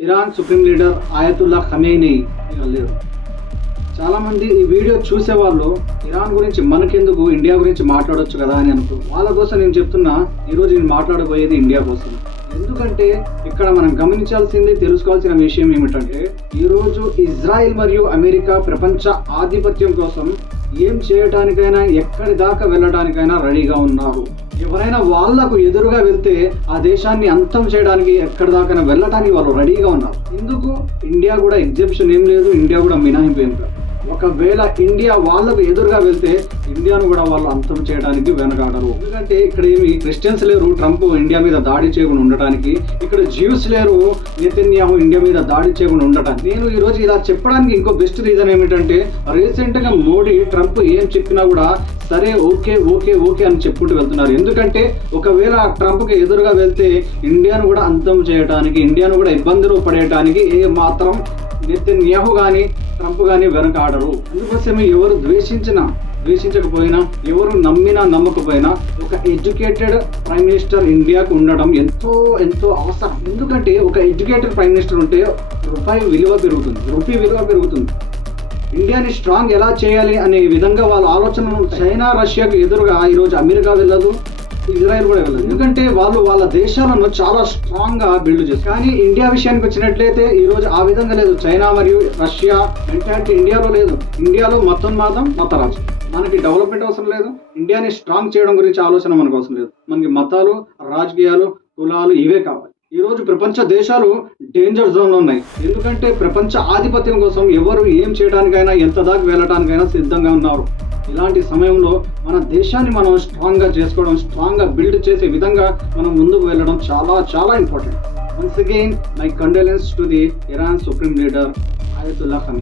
Iran supreme leader ఆయతుల్లా Khamenei లేరు. చాలామంది ఈ వీడియో చూసేవాళ్ళు ఇరాన్ గురించి మనకెందుకు, ఇండియా గురించి మాట్లాడొచ్చు కదా అని అనుకో. వాళ్ళ కోసం నేను చెప్తున్నా, ఈరోజు నేను మాట్లాడబోయేది ఇండియా కోసం. ఎందుకంటే ఇక్కడ మనం గమనించాల్సింది, తెలుసుకోవాల్సిన విషయం ఏమిటంటే, ఈరోజు ఇజ్రాయిల్ మరియు అమెరికా ప్రపంచ ఆధిపత్యం కోసం ఏం చేయడానికైనా, ఎక్కడి దాకా వెళ్ళడానికైనా రెడీగా ఉన్నారు. ఎవరైనా వాళ్లకు ఎదురుగా వెళ్తే ఆ దేశాన్ని అంతం చేయడానికి, ఎక్కడి దాకా వెళ్ళడానికి వాళ్ళు రెడీగా ఉన్నారు. ఇందుకు ఇండియా కూడా ఎగ్జెప్షన్ ఏం లేదు, ఇండియా కూడా మినహాయింపు ఏం కాదు. ఒకవేళ ఇండియా వాళ్ళకు ఎదురుగా వెళ్తే ఇండియాను కూడా వాళ్ళు అంతం చేయడానికి వెనకాడరు. ఎందుకంటే ఇక్కడ ఏమి క్రిస్టియన్స్ లేరు ట్రంప్ ఇండియా మీద దాడి చేయకుండా ఉండటానికి, ఇక్కడ జ్యూస్ లేరు నెతన్యాహు ఇండియా మీద దాడి చేయకుండా ఉండటానికి. నేను ఈ రోజు ఇలా చెప్పడానికి ఇంకో బెస్ట్ రీజన్ ఏమిటంటే, రీసెంట్ గా మోడీ ట్రంప్ ఏం చెప్పినా కూడా సరే ఓకే ఓకే ఓకే అని చెప్పుకుంటూ వెళ్తున్నారు. ఎందుకంటే ఒకవేళ ట్రంప్ కి ఎదురుగా వెళ్తే ఇండియాను కూడా అంతం చేయడానికి, ఇండియాను కూడా ఇబ్బందులు పడేయడానికి ఏ మాత్రం నెతన్యాహు కానీ ట్రంప్ కానీ వెనకాడరు. అందుకోసమే ఎవరు ద్వేషించకపోయినా, ఎవరు నమ్మినా నమ్మకపోయినా, ఒక ఎడ్యుకేటెడ్ ప్రైమ్ మినిస్టర్ ఇండియాకు ఉండడం ఎంతో ఎంతో అవసరం. ఎందుకంటే ఒక ఎడ్యుకేటెడ్ ప్రైమ్ మినిస్టర్ ఉంటే రూపాయి విలువ పెరుగుతుంది. ఇండియాని స్ట్రాంగ్ ఎలా చేయాలి అనే విధంగా వాళ్ళ ఆలోచనలు. చైనా రష్యాకు ఎదురుగా ఈరోజు అమెరికా వెళ్ళదు, ఇజ్రాయెల్ కూడా వెళ్ళదు. ఎందుకంటే వాళ్ళు వాళ్ళ దేశాలను చాలా స్ట్రాంగ్ గా బిల్డ్ చేస్తారు. కానీ ఇండియా విషయానికి వచ్చినట్లయితే ఈ రోజు ఆ విధంగా లేదు. చైనా మరియు రష్యా మెంటాలిటీ ఇండియాలో లేదు. ఇండియాలో మతరాజు. మనకి డెవలప్మెంట్ అవసరం లేదు, ఇండియాని స్ట్రాంగ్ చేయడం గురించి ఆలోచన మనకు అవసరం లేదు. మనకి మతాలు, రాజకీయాలు, కులాలు ఇవే కావాలి. ఈ రోజు ప్రపంచ దేశాలు డేంజర్ జోన్ లో ఉన్నాయి. ఎందుకంటే ప్రపంచ ఆధిపత్యం కోసం ఎవరు ఏం చేయడానికైనా, ఎంత దాకా వెళ్ళడానికైనా సిద్ధంగా ఉన్నారు. ఇలాంటి సమయంలో మన దేశాన్ని మనం స్ట్రాంగ్ గా చేసుకోవడం, స్ట్రాంగ్ గా బిల్డ్ చేసే విధంగా మనం ముందుకు వెళ్ళడం చాలా చాలా important. Once again my condolence to the Iran supreme leader ఆయతుల్లా Khamenei.